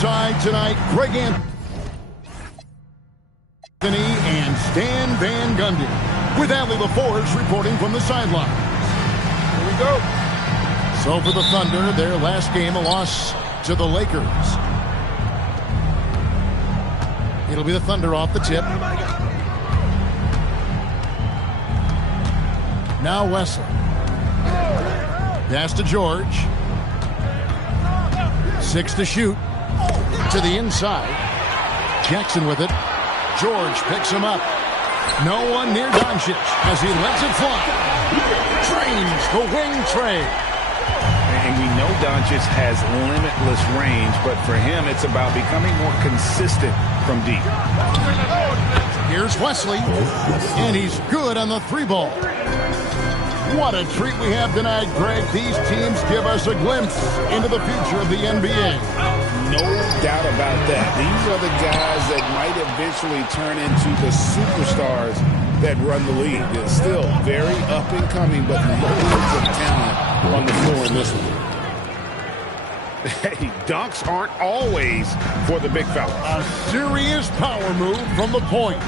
side tonight, Greg Anthony and Stan Van Gundy, with Allie LaForge reporting from the sidelines. Here we go. So for the Thunder, their last game, a loss to the Lakers. It'll be the Thunder off the tip. Now Wesley. Pass to George. 6 to shoot. To the inside. Jackson with it. George picks him up. No one near Doncic as he lets it fly. Trains the wing trade. And we know Doncic has limitless range, but for him, it's about becoming more consistent from deep. Here's Wesley, and he's good on the 3-ball. What a treat we have tonight, Greg. These teams give us a glimpse into the future of the NBA. No doubt about that. These are the guys that might eventually turn into the superstars that run the league. It's still very up and coming, but loads of talent on the floor in this one. Hey, dunks aren't always for the big fella. A serious power move from the point.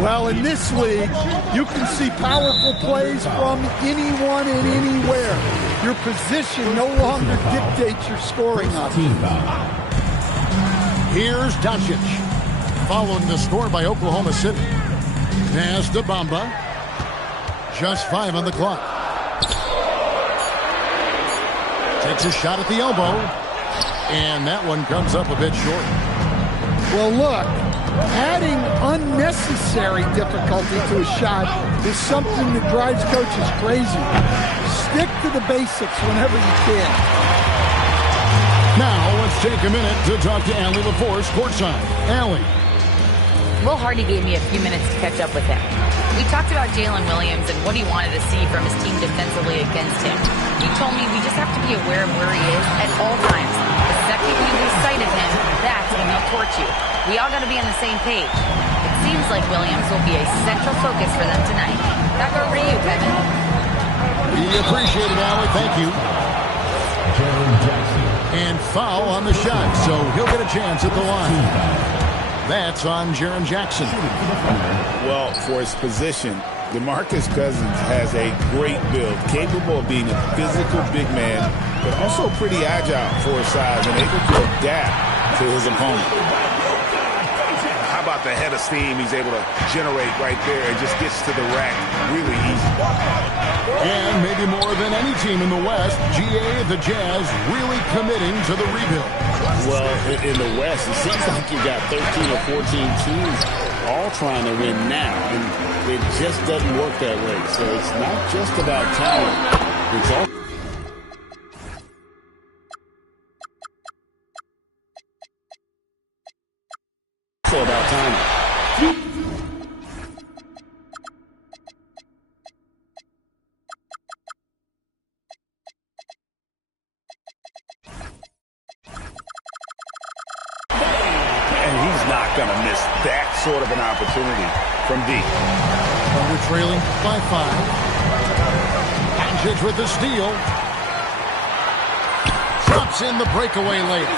Well, in this league, you can see powerful plays from anyone and anywhere. Your position no longer dictates your scoring option. Here's Doncic, following the score by Oklahoma City. Pass to Bamba. Just 5 on the clock. Takes a shot at the elbow. And that one comes up a bit short. Well, look, adding unnecessary difficulty to a shot is something that drives coaches crazy. Stick to the basics whenever you can. Now, let's take a minute to talk to Allie LaForge courtside. Allie. Will Hardy gave me a few minutes to catch up with him. We talked about Jalen Williams and what he wanted to see from his team defensively against him. He told me we just have to be aware of where he is at all times. The second you lose sight of him, that's when they'll torch you. We all got to be on the same page. It seems like Williams will be a central focus for them tonight. Back over to you, Kevin. We appreciate it, Allie. Thank you. And foul on the shot, so he'll get a chance at the line. That's on Jaren Jackson. Well, for his position, DeMarcus Cousins has a great build, capable of being a physical big man, but also pretty agile for his size and able to adapt to his opponent. How about the head of steam he's able to generate right there and just gets to the rack really easy. And maybe more than any team in the West, GA, the Jazz, really committing to the rebuild. Well, in the West, it seems like you got 13 or 14 teams all trying to win now, and it just doesn't work that way. So it's not just about talent. It's also about timing. Going to miss that sort of an opportunity from deep. Thunder trailing by 5. Doncic with the steal. Drops in the breakaway layup.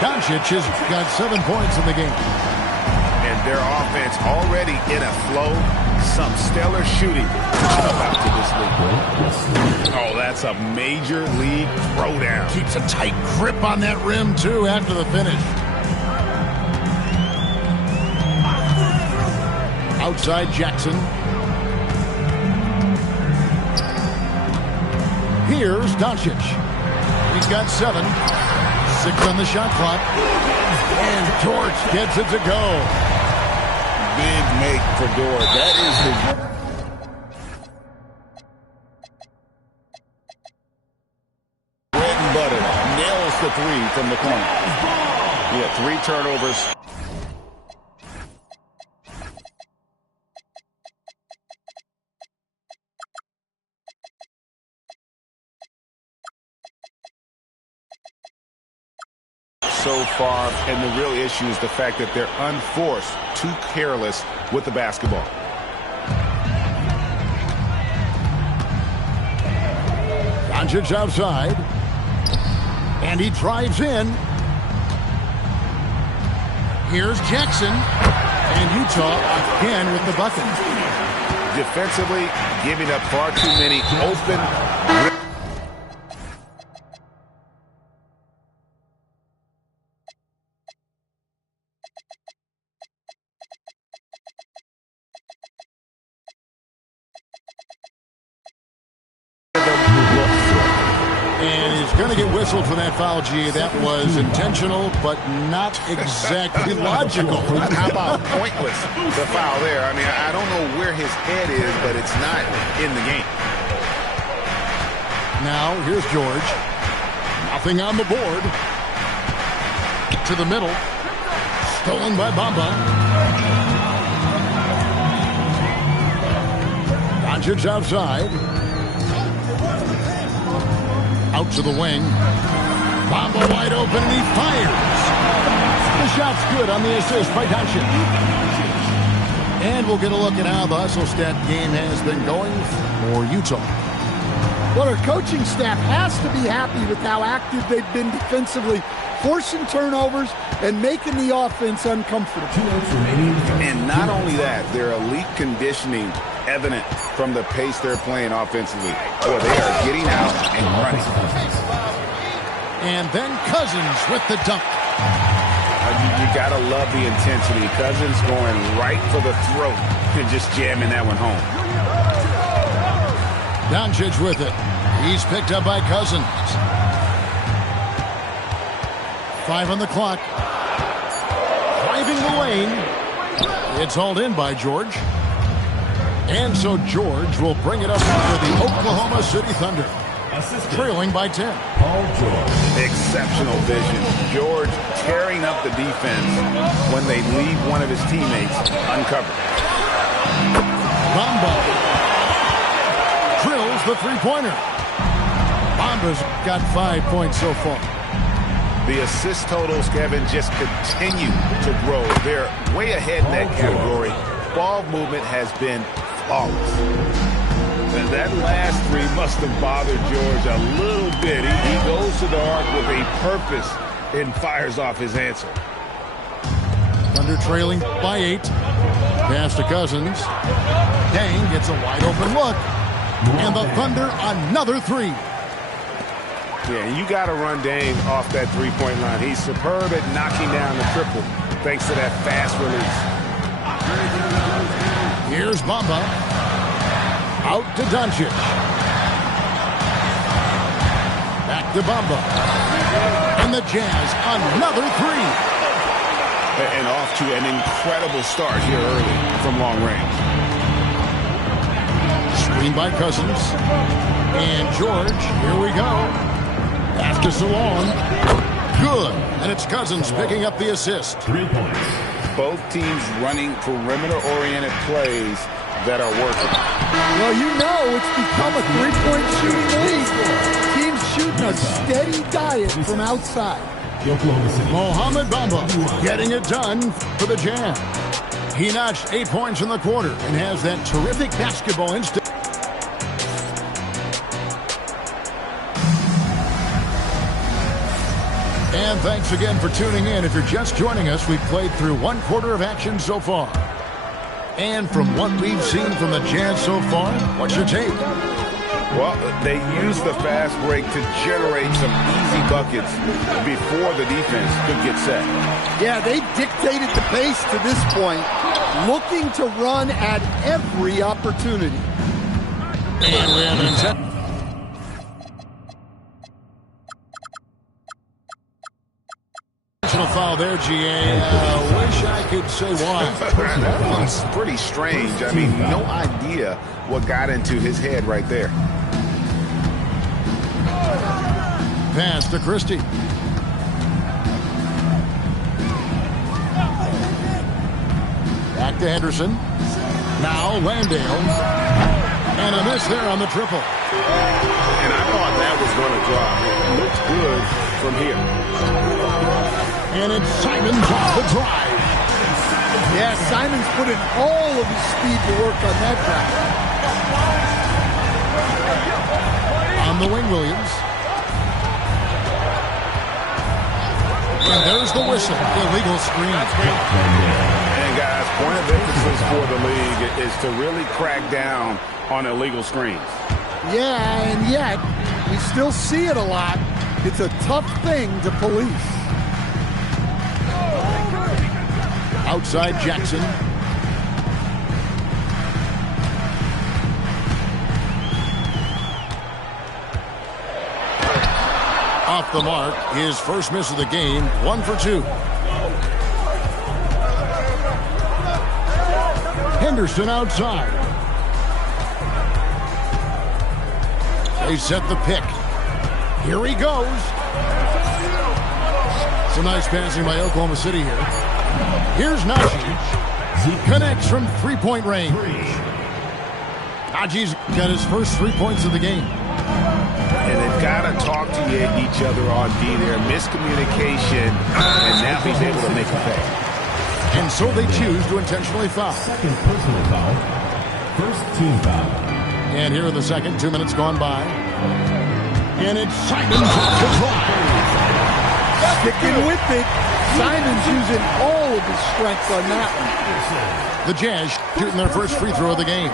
Doncic has got 7 points in the game. And their offense already in a flow. Some stellar shooting about to this league. Oh, that's a major league throwdown. Keeps a tight grip on that rim, too, after the finish. Outside Jackson. Here's Doncic. He's got 7. 6 on the shot clock. And George gets it to go. Big make for Dort. That is his... bread and butter. Nails the 3 from the corner. Yeah, 3 turnovers. So far, and the real issue is the fact that they're unforced, too careless with the basketball. Doncic outside, and he drives in. Here's Jackson. And Utah again with the bucket. Defensively, giving up far too many open. And he's going to get whistled for that foul, G. That was intentional, but not exactly logical. How about pointless, the foul there? I mean, I don't know where his head is, but it's not in the game. Now, here's George. Nothing on the board. To the middle. Stolen by Bamba. Doncic outside. Out to the wing. Bamba wide open, and he fires. The shot's good on the assist by Doncic. And we'll get a look at how the hustle stat game has been going for Utah. Well, our coaching staff has to be happy with how active they've been defensively, forcing turnovers and making the offense uncomfortable. And not only that, their elite conditioning evident from the pace they're playing offensively. Boy, they are getting out and running. And then Cousins with the dunk. You got to love the intensity. Cousins going right for the throat and just jamming that one home. Doncic with it. He's picked up by Cousins. 5 on the clock. Driving the lane. It's hauled in by George. And so George will bring it up for the Oklahoma City Thunder. Trailing by 10. Exceptional vision. George tearing up the defense when they leave one of his teammates uncovered. Bamba drills the three-pointer. Bamba's got 5 points so far. The assist totals, Kevin, just continue to grow. They're way ahead in that category. Ball movement has been flawless. And that last three must have bothered George a little bit. He goes to the arc with a purpose and fires off his answer. Thunder trailing by 8. Pass to Cousins. Dang gets a wide open look. And the Thunder another 3. Yeah, you got to run Dame off that three-point line. He's superb at knocking down the triple thanks to that fast release. Here's Bamba. Out to Doncic. Back to Bamba. And the Jazz another 3. And off to an incredible start here early from long range. Screen by Cousins. And George, here we go. After so long. Good. And it's Cousins picking up the assist. 3 points. Both teams running perimeter-oriented plays that are working. Well, you know it's become a three-point shooting league. Teams shooting a steady diet from outside. Mohamed Bamba getting it done for the Jazz. He notched 8 points in the quarter and has that terrific basketball instinct. And thanks again for tuning in. If you're just joining us, we've played through 1 quarter of action so far. And from what we've seen from the Jazz so far, what's your take? Well, they used the fast break to generate some easy buckets before the defense could get set. Yeah, they dictated the pace to this point, looking to run at every opportunity. And we have an intentional foul there, GA. Wish I could say why. That one's pretty strange. I mean, no idea what got into his head right there. Pass to Christie. Back to Henderson. Now Landale. And a miss there on the triple. And I thought that was going to drop. It looked good from here. And it's Simons off the drive. Yeah, Simons put in all of his speed to work on that drive. On the wing, Williams. And there's the whistle. Illegal screen. And guys, point of emphasis for the league is to really crack down on illegal screens. Yeah, and yet we still see it a lot. It's a tough thing to police. Outside Jackson. Off the mark, his first miss of the game, 1 for 2. Henderson outside. They set the pick. Here he goes. Some nice passing by Oklahoma City here. Here's Najee. Connects from three-point range. Najee's got his first 3 points of the game. And they've got to talk to each other on D there. Miscommunication, and now he's able to make a pay. And so they choose to intentionally foul. Second personal foul. First team foul. And here in the second, 2 minutes gone by. And it's Simons to try. Sticking with it. Simons using all of his strength on that one. The Jazz shooting their first free throw of the game.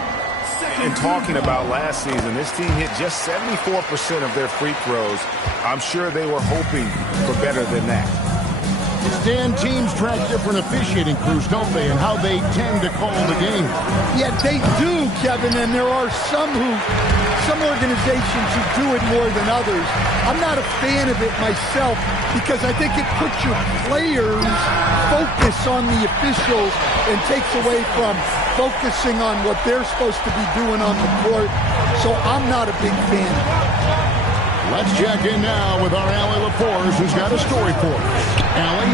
And talking about last season, this team hit just 74% of their free throws. I'm sure they were hoping for better than that. Dan, teams track different officiating crews, don't they, and how they tend to call the game. Yeah, they do, Kevin, and there are some organizations who do it more than others. I'm not a fan of it myself because I think it puts your players' focus on the officials and takes away from focusing on what they're supposed to be doing on the court. So I'm not a big fan of it. Let's check in now with our Allie LaForce, who's got a story for us. Allie?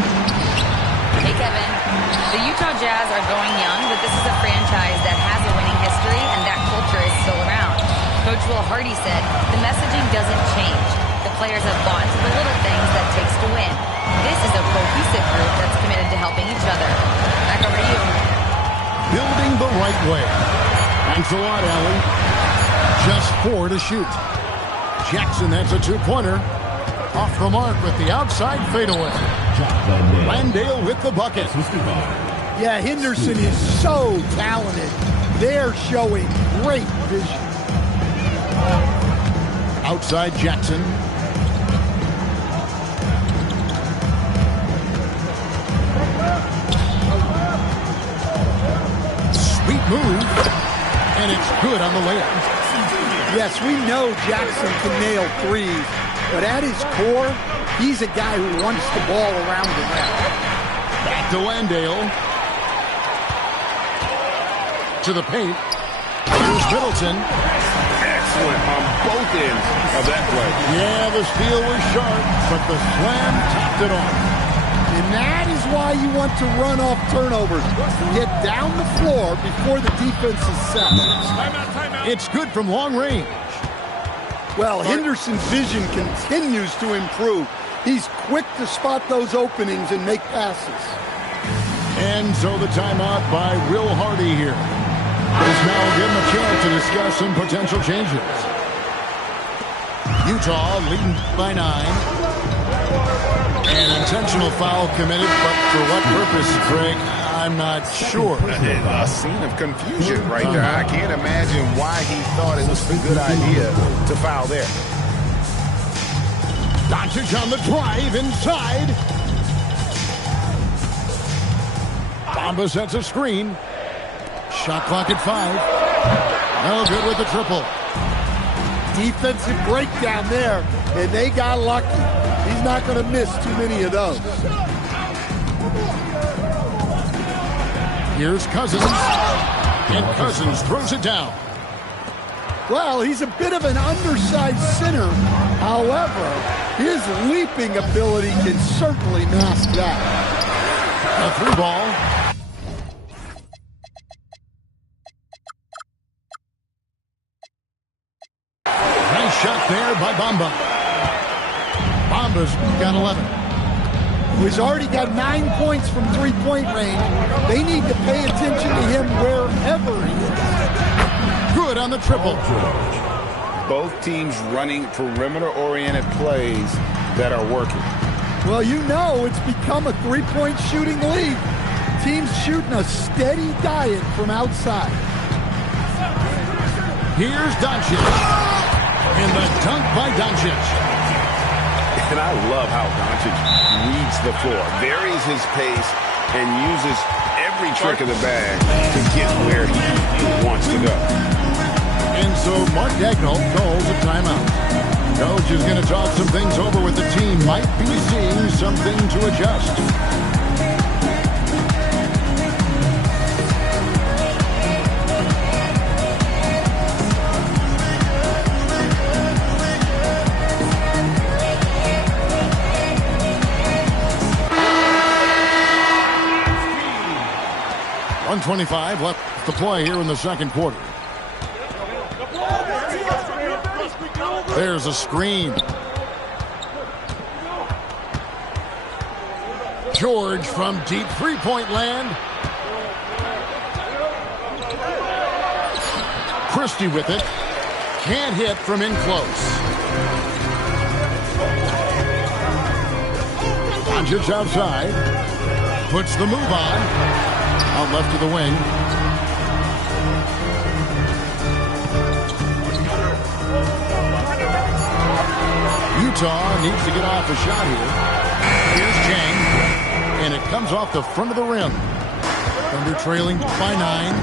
Hey, Kevin. The Utah Jazz are going young, but this is a franchise that has a winning history, and that culture is still around. Coach Will Hardy said, the messaging doesn't change. The players have bought into the little things that it takes to win. This is a cohesive group that's committed to helping each other. Back over to you. Building the right way. Thanks a lot, Allie. Just 4 to shoot. Jackson, that's a two-pointer. Off the mark with the outside fadeaway. Landale with the bucket. Yeah, Henderson is so talented. They're showing great vision. Outside Jackson. Sweet move. And it's good on the layup. Yes, we know Jackson can nail threes, but at his core, he's a guy who wants the ball around the net. Back to Landale. To the paint. Here's Middleton. Excellent on both ends of that play. Yeah, the steal was sharp, but the slam topped it off. And that is why you want to run off turnovers. Get down the floor before the defense is set. It's good from long range. Well, Henderson's vision continues to improve. He's quick to spot those openings and make passes. And so the timeout by Will Hardy here. This now will give him a chance to discuss some potential changes. Utah leading by 9. An intentional foul committed, but for what purpose, Greg? I'm not sure. A scene of confusion right there. I can't imagine why he thought it was a good idea to foul there. Doncic on the drive inside. Bamba sets a screen. Shot clock at 5. No good with the triple. Defensive breakdown there, and they got lucky. He's not going to miss too many of those. Here's Cousins. And Cousins throws it down. Well, he's a bit of an undersized center. However, his leaping ability can certainly mask that. A 3 ball. Nice shot there by Bamba. Bamba's got 11. He's already got 9 points from three-point range. They need to pay attention to him wherever he is. Good on the triple. Both teams running perimeter-oriented plays that are working. Well, you know it's become a three-point shooting league. Teams shooting a steady diet from outside. Here's Doncic. And the dunk by Doncic. And I love how Doncic reads the floor, varies his pace, and uses every trick of the bag to get where he wants to go. And so Mark Daigneault calls a timeout. Coach is going to talk some things over with the team. Might be seeing something to adjust. .125 left to play here in the second quarter. There's a screen. George from deep three-point land. Christie with it. Can't hit from in close. Doncic outside. Puts the move on. Out left to the wing. Utah needs to get off a shot here. Here's Chang. And it comes off the front of the rim. Thunder trailing by 9.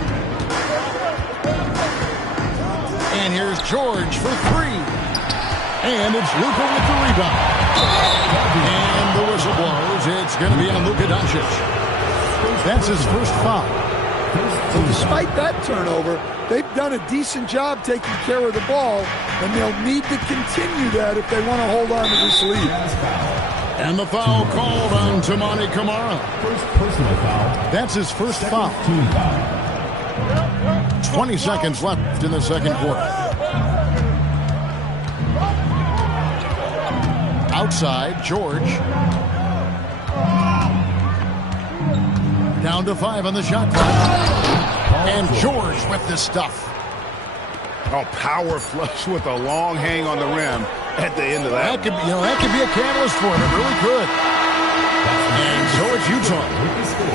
And here's George for 3. And it's Luka with the rebound. And the whistle blows. It's going to be on Luka Doncic. That's his first foul. So despite that turnover, they've done a decent job taking care of the ball, and they'll need to continue that if they want to hold on to this lead. And the foul called on Toumani Camara. First personal foul. That's his first foul. Team foul. 20 seconds left in the second quarter. Outside, George. Down to 5 on the shot clock. And George with this stuff. Oh, power flush with a long hang on the rim at the end of that. That could be a catalyst for him. It really could. And so it's Utah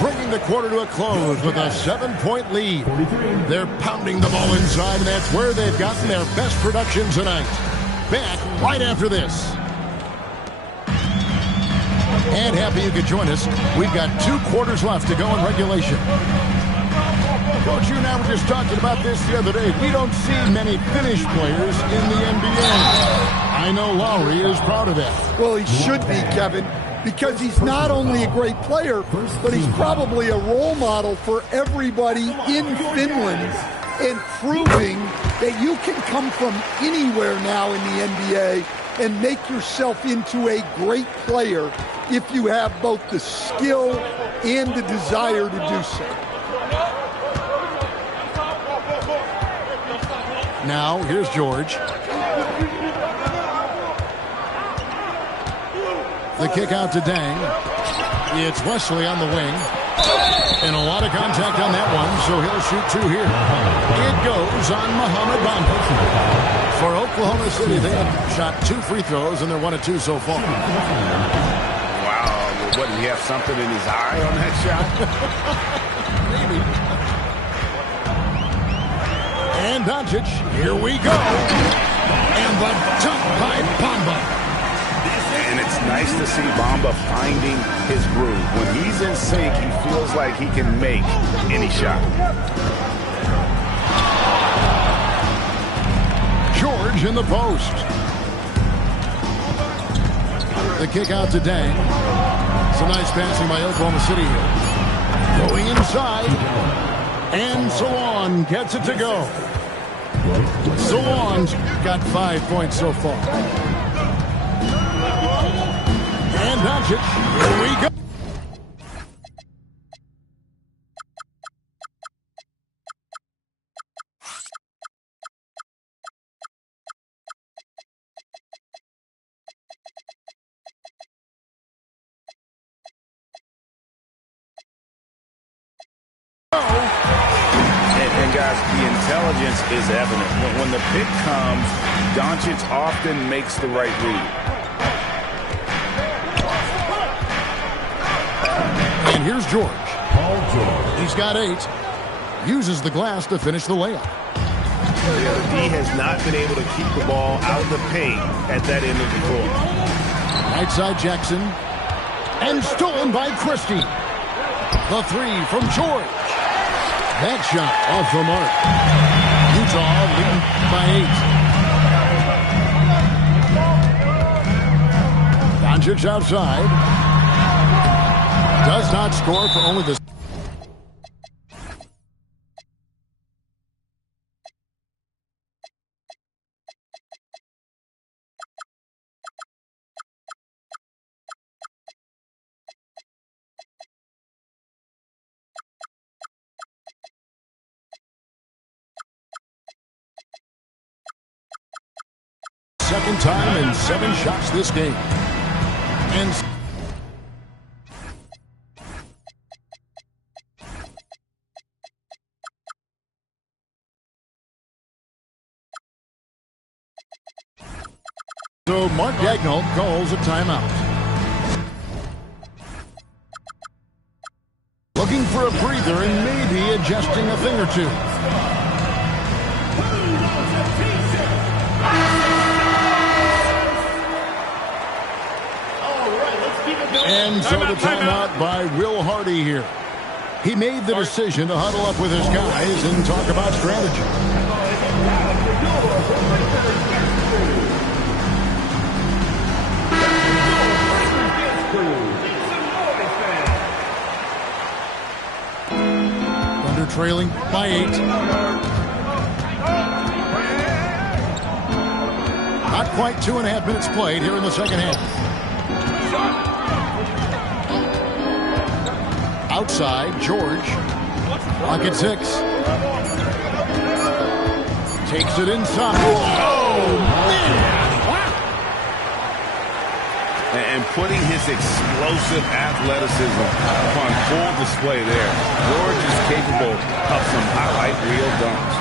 bringing the quarter to a close with a 7-point lead. They're pounding the ball inside, and that's where they've gotten their best production tonight. Back right after this. And happy you could join us. We've got 2 quarters left to go in regulation. Coach, you and I were just talking about this the other day. We don't see many Finnish players in the NBA. I know Lowry is proud of that. Well, he should be, Kevin, because he's not only a great player, but he's probably a role model for everybody in Finland and proving that you can come from anywhere now in the NBA and make yourself into a great player if you have both the skill and the desire to do so. Now, here's George. The kick out to Dang. It's Wesley on the wing. And a lot of contact on that one, so he'll shoot 2 here. It goes on Mohamed Bamba. For Oklahoma City, they have shot 2 free throws, and they're 1 of 2 so far. Wow. What, did he have something in his eye on that shot? Maybe. And Doncic, here we go. And the dunk by Bamba. And it's nice to see Bamba finding his groove. When he's in sync, he feels like he can make any shot. George in the post. The kick out to Dang. Some nice passing by Oklahoma City here. Going inside. And Salon gets it to go. Salon's got 5 points so far. And Doncic, here we go. And guys, the intelligence is evident. When the pick comes, Doncic often makes the right read. And here's George. Paul George. He's got 8. Uses the glass to finish the layup. Yeah, the D has not been able to keep the ball out of the paint at that end of the court. Right side Jackson. And stolen by Christie. The 3 from George. That shot off the mark. Utah leading by 8. Doncic outside. Does not score for only the second time in 7 shots this game. And so Mark Daigneault calls a timeout. Looking for a breather and maybe adjusting a thing or two. And so the timeout by Will Hardy here. He made the decision to huddle up with his guys and talk about strategy. Thunder trailing by 8. Not quite 2.5 minutes played here in the second half. Outside, George. Clock at 6. Takes it inside. Oh, man! And putting his explosive athleticism upon full display there. George is capable of some highlight reel dunks.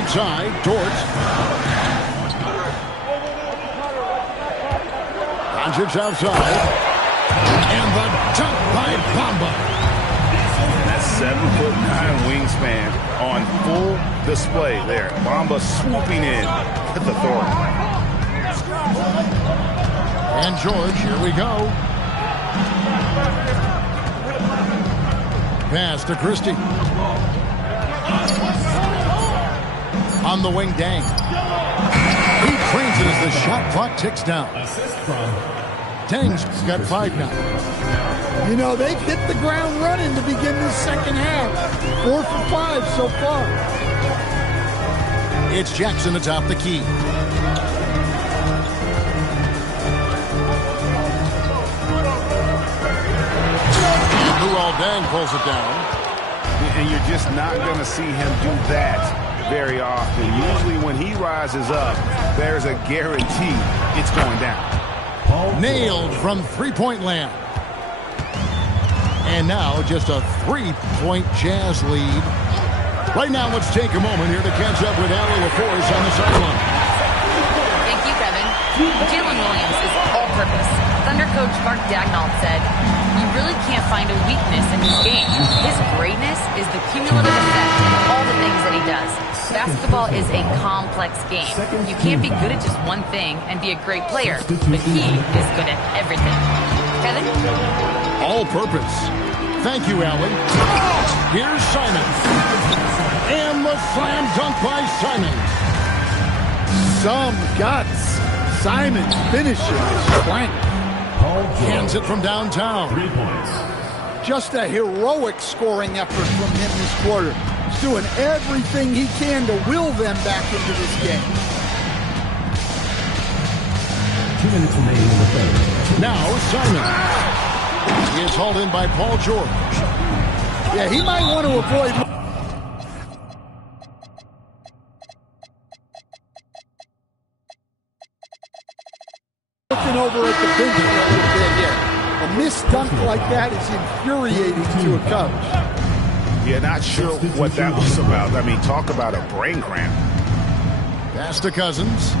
Outside, George. Doncic outside. And the dunk by Bamba. That 7'9" wingspan on full display there. Bamba swooping in with authority. And George, here we go. Pass to Christie. On the wing, Dang. He trains it as the shot clock ticks down. Assist from Dang's got 5 now. You know, they've hit the ground running to begin this second half. 4 for 5 so far. It's Jackson atop the key. Dang pulls it down. And you're just not going to see him do that very often. Usually when he rises up, there's a guarantee it's going down. Nailed from three-point land. And now just a 3-point Jazz lead. Right now, let's take a moment here to catch up with Allie LaForce on the sideline. Thank you, Kevin. Jalen Williams is all-purpose. Thunder coach Mark Daigneault said, "You really can't find a weakness in his game. His greatness is the cumulative effect of all the things that he does. Basketball is a complex game. You can't be good at just one thing and be a great player, but he is good at everything." Kevin? All-purpose. Thank you, Allie. Here's Simons. And the slam dunk by Simons. Some guts. Simons finishing his strength. Hands it from downtown. 3 points. Just a heroic scoring effort from him this quarter. He's doing everything he can to will them back into this game. 2 minutes remaining in the third. Now Simons. He is hauled in by Paul George. Yeah, he might want to avoid looking over at the bench a little bit here. A missed dunk like that is infuriating to a coach. Yeah, not sure what that was about. I mean, talk about a brain cramp. Pass to Cousins.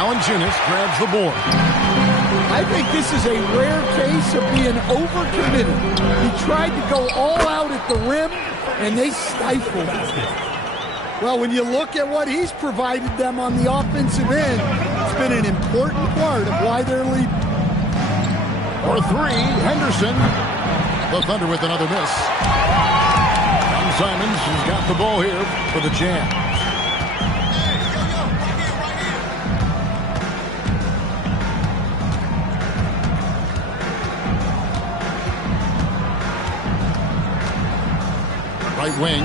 Valanciunas grabs the board. I think this is a rare case of being overcommitted. He tried to go all out at the rim, and they stifled him. Well, when you look at what he's provided them on the offensive end, it's been an important part of why they're leading. For three, Henderson. The Thunder with another miss. Tom Simons has got the ball here for the Jazz. Right wing.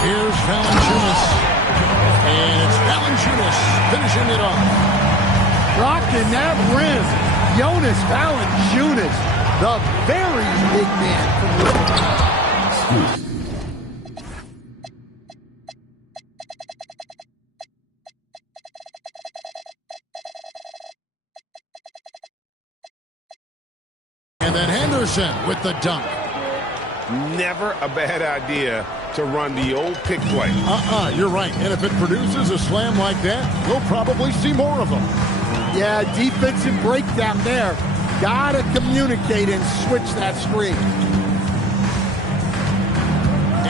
Here's Valanciunas. And it's Valanciunas finishing it off. Rocking that rim. Jonas Valanciunas, the very big man from the And then Henderson with the dunk. Never a bad idea to run the old pick play. You're right. And if it produces a slam like that, we'll probably see more of them. Yeah, defensive breakdown there. Gotta communicate and switch that screen.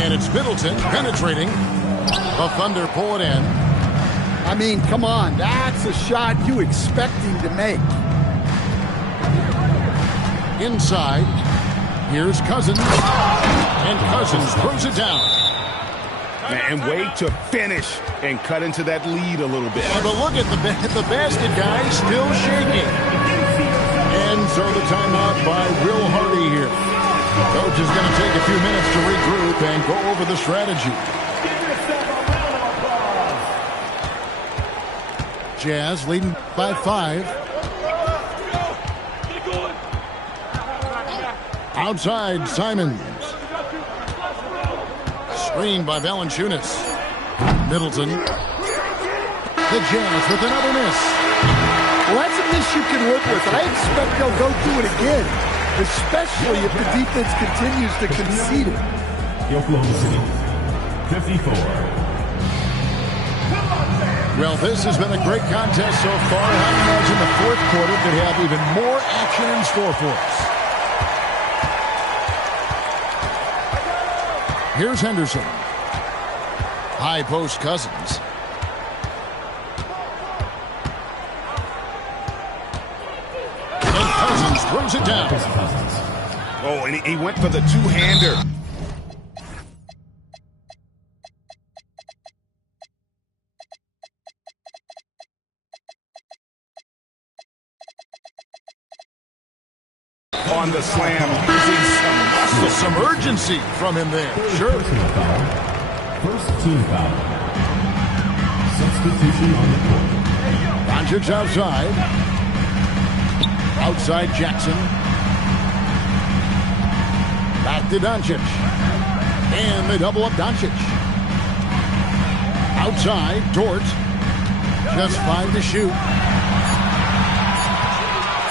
And it's Middleton penetrating. The Thunder pull it in. I mean, come on. That's a shot you expect him to make. Inside. Here's Cousins. And Cousins throws it down. And wait to finish and cut into that lead a little bit. But look at the basket guy still shaking. And so the timeout by Will Hardy here. Coach is going to take a few minutes to regroup and go over the strategy. Jazz leading by 5. Outside, Simons. Screen by Valanciunas. Middleton. The Jazz with another miss. Well, that's a miss you can live with. I expect they'll go through it again, especially if the defense continues to concede it. Oklahoma City, 54. Well, this has been a great contest so far. I imagine the fourth quarter could have even more action in store for us. Here's Henderson. High post Cousins. And Cousins throws it down. Oh, and he went for the two-hander. On the slam, using some urgency from him there. Sure. First team foul. Substitution on the court. Doncic outside. Outside Jackson. Back to Doncic. And they double up Doncic. Outside, Dort. Just 5 to shoot.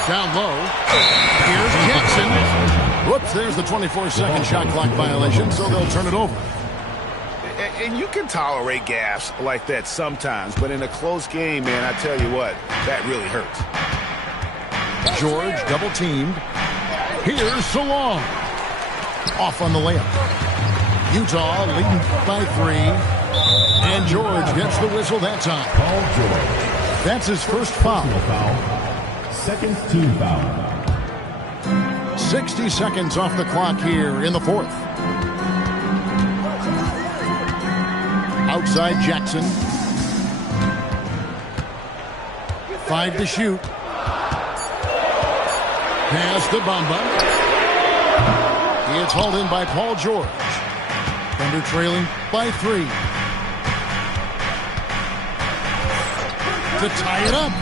Down low. Here's Jackson. Whoops, there's the 24-second shot clock violation, so they'll turn it over. And you can tolerate gaffes like that sometimes, but in a close game, man, I tell you what, that really hurts. George double-teamed. Here's Salon. Off on the layup. Utah leading by 3. And George gets the whistle that time. Paul George. That's his first foul. Second team foul. 60 seconds off the clock here in the fourth. Outside Jackson. 5 to shoot. Pass to Bamba. It's hauled in by Paul George. Thunder trailing by 3. To tie it up.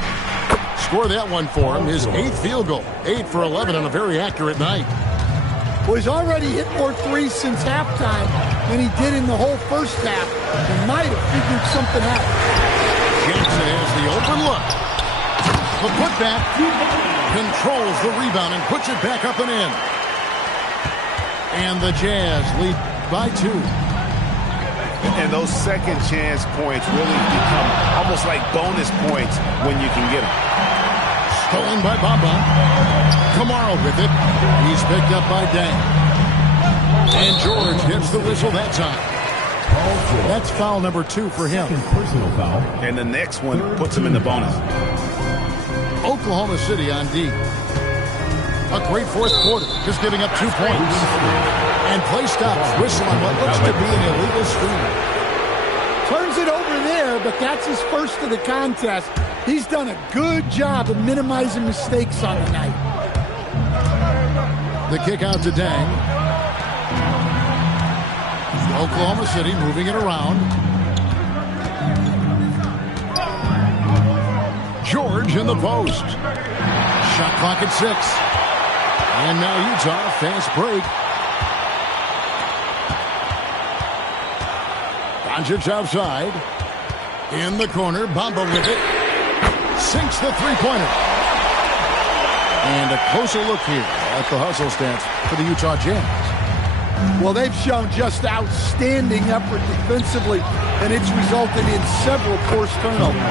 Score that one for him. His 8th field goal. 8 for 11 on a very accurate night. Well, he's already hit more threes since halftime than he did in the whole first half. He might have figured something out. Jackson has the open look. The putback controls the rebound and puts it back up and in. And the Jazz lead by 2. And those second chance points really become almost like bonus points when you can get them. Stolen by Bamba. Kamara with it. He's picked up by Dang. And George hits the whistle that time. That's foul number 2 for him. Personal foul. And the next one puts him in the bonus. Oklahoma City on D. A great fourth quarter, just giving up 2 points. And play stops. Whistle on what looks to be an illegal screen. Turns it over there, but that's his first of the contest. He's done a good job of minimizing mistakes on the night. The kick out to Dang. Oklahoma City moving it around. George in the post. Shot clock at 6. And now Utah, fast break. Doncic outside. In the corner, Bamba with it. Sinks the three-pointer. And a closer look here at the hustle stance for the Utah Jazz. Well, they've shown just outstanding effort defensively, and it's resulted in several forced turnovers.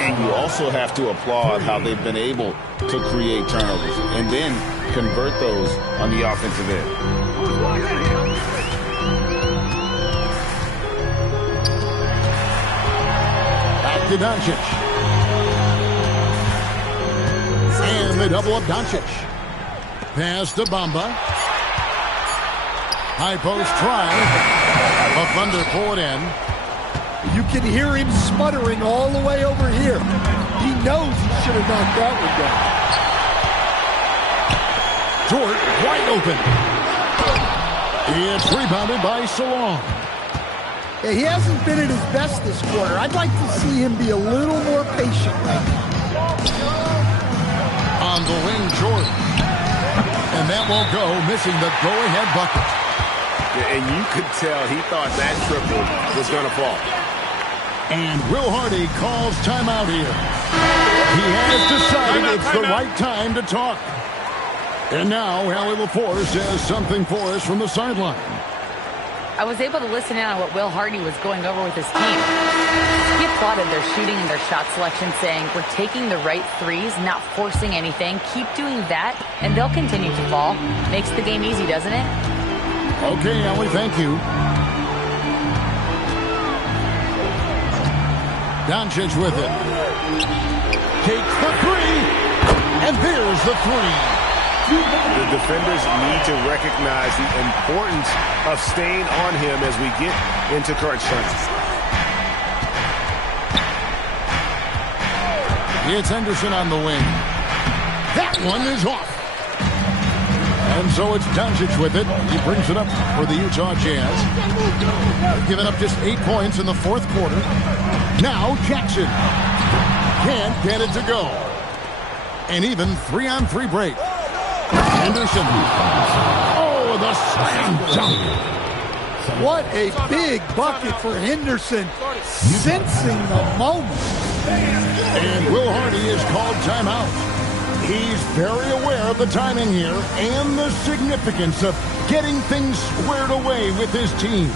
And you also have to applaud how they've been able to create turnovers and then convert those on the offensive end. Back to Doncic. And they double up Doncic. Pass to Bamba. High post try. But Thunder pull it in. You can hear him sputtering all the way over here. He knows he should have knocked that one down. Dort wide open. It's rebounded by Salon. Yeah, he hasn't been at his best this quarter. I'd like to see him be a little more patient right now. On the wing, George. And that won't go, missing the go-ahead bucket. Yeah, and you could tell he thought that triple was going to fall. And Will Hardy calls timeout here. He has decided it's the right time to talk. And now, Allie LaForce has something for us from the sideline. I was able to listen in on what Will Hardy was going over with his team. He applauded their shooting and their shot selection, saying, we're taking the right threes, not forcing anything. Keep doing that, and they'll continue to fall. Makes the game easy, doesn't it? Okay, Allie, thank you. Doncic with it. Takes the three. And there's the three. The defenders need to recognize the importance of staying on him as we get into crunch time. It's Henderson on the wing. That one is off. And so it's Doncic with it. He brings it up for the Utah Jazz. Giving up just 8 points in the fourth quarter. Now Jackson can't get it to go. And even 3-on-3 break. Henderson. Oh, the slam dunk. What a big bucket for Henderson. Sensing the moment. And Will Hardy is called timeout. He's very aware of the timing here and the significance of getting things squared away with his team.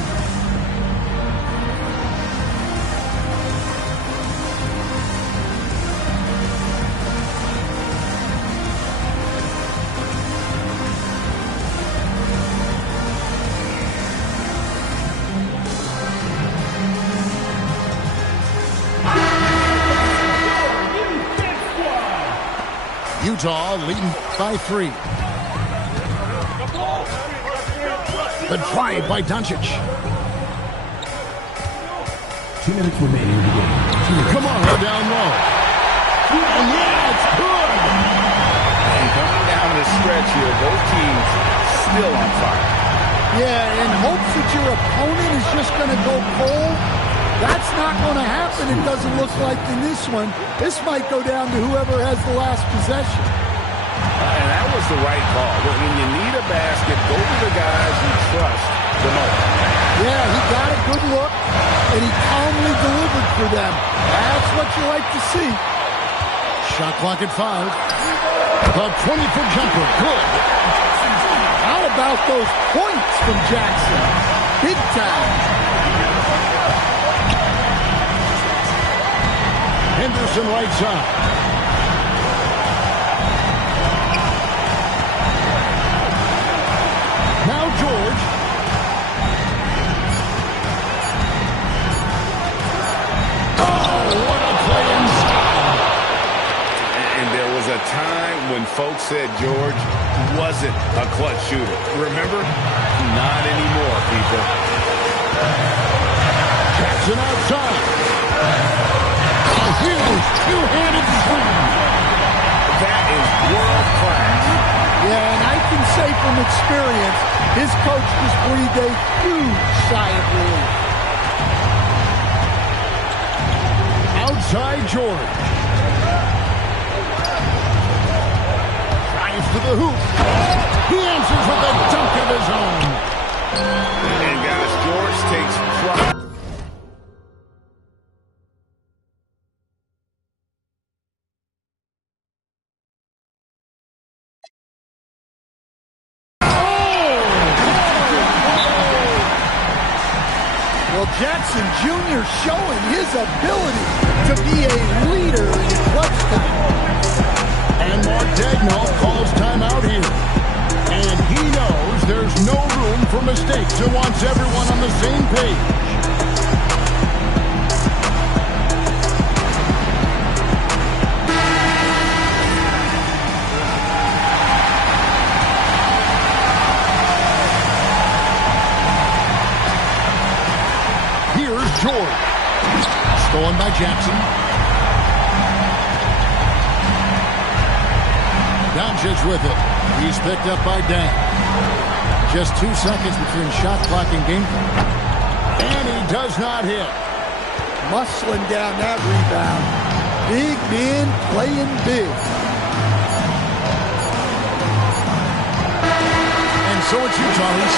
Utah leading by 3. The drive by Doncic. 2 minutes remaining in the game. Come on, down low. And yeah, it's good. And coming down the stretch here, both teams still on fire. Yeah, in hopes that your opponent is just going to go cold. That's not going to happen, it doesn't look like in this one. This might go down to whoever has the last possession. And that was the right call. When you need a basket, go to the guys you trust the most. Yeah, he got a good look, and he calmly delivered for them. That's what you like to see. Shot clock at 5. The 20-foot jumper, good. How about those points from Jackson? Big time. Henderson right side. Now George. Oh, what a play inside. And there was a time when folks said George wasn't a clutch shooter. Remember? Not anymore, people. Jackson outside. A huge two-handed swing. That is world class. Yeah, and I can say from experience, his coach just breathed a huge sigh of relief. Outside George. Drives to the hoop. He answers with a dunk of his own. And guys, George takes pride. Well, Jackson Jr. showing his ability to be a leader in clutch time. And Mark Daigneault calls timeout here. And he knows there's no room for mistakes and wants everyone on the same page. Here's George. Stolen by Jackson. Doncic with it. He's picked up by Dan. Just 2 seconds between shot clock and game clock. And he does not hit. Muscling down that rebound. Big men playing big. And so it's Utah's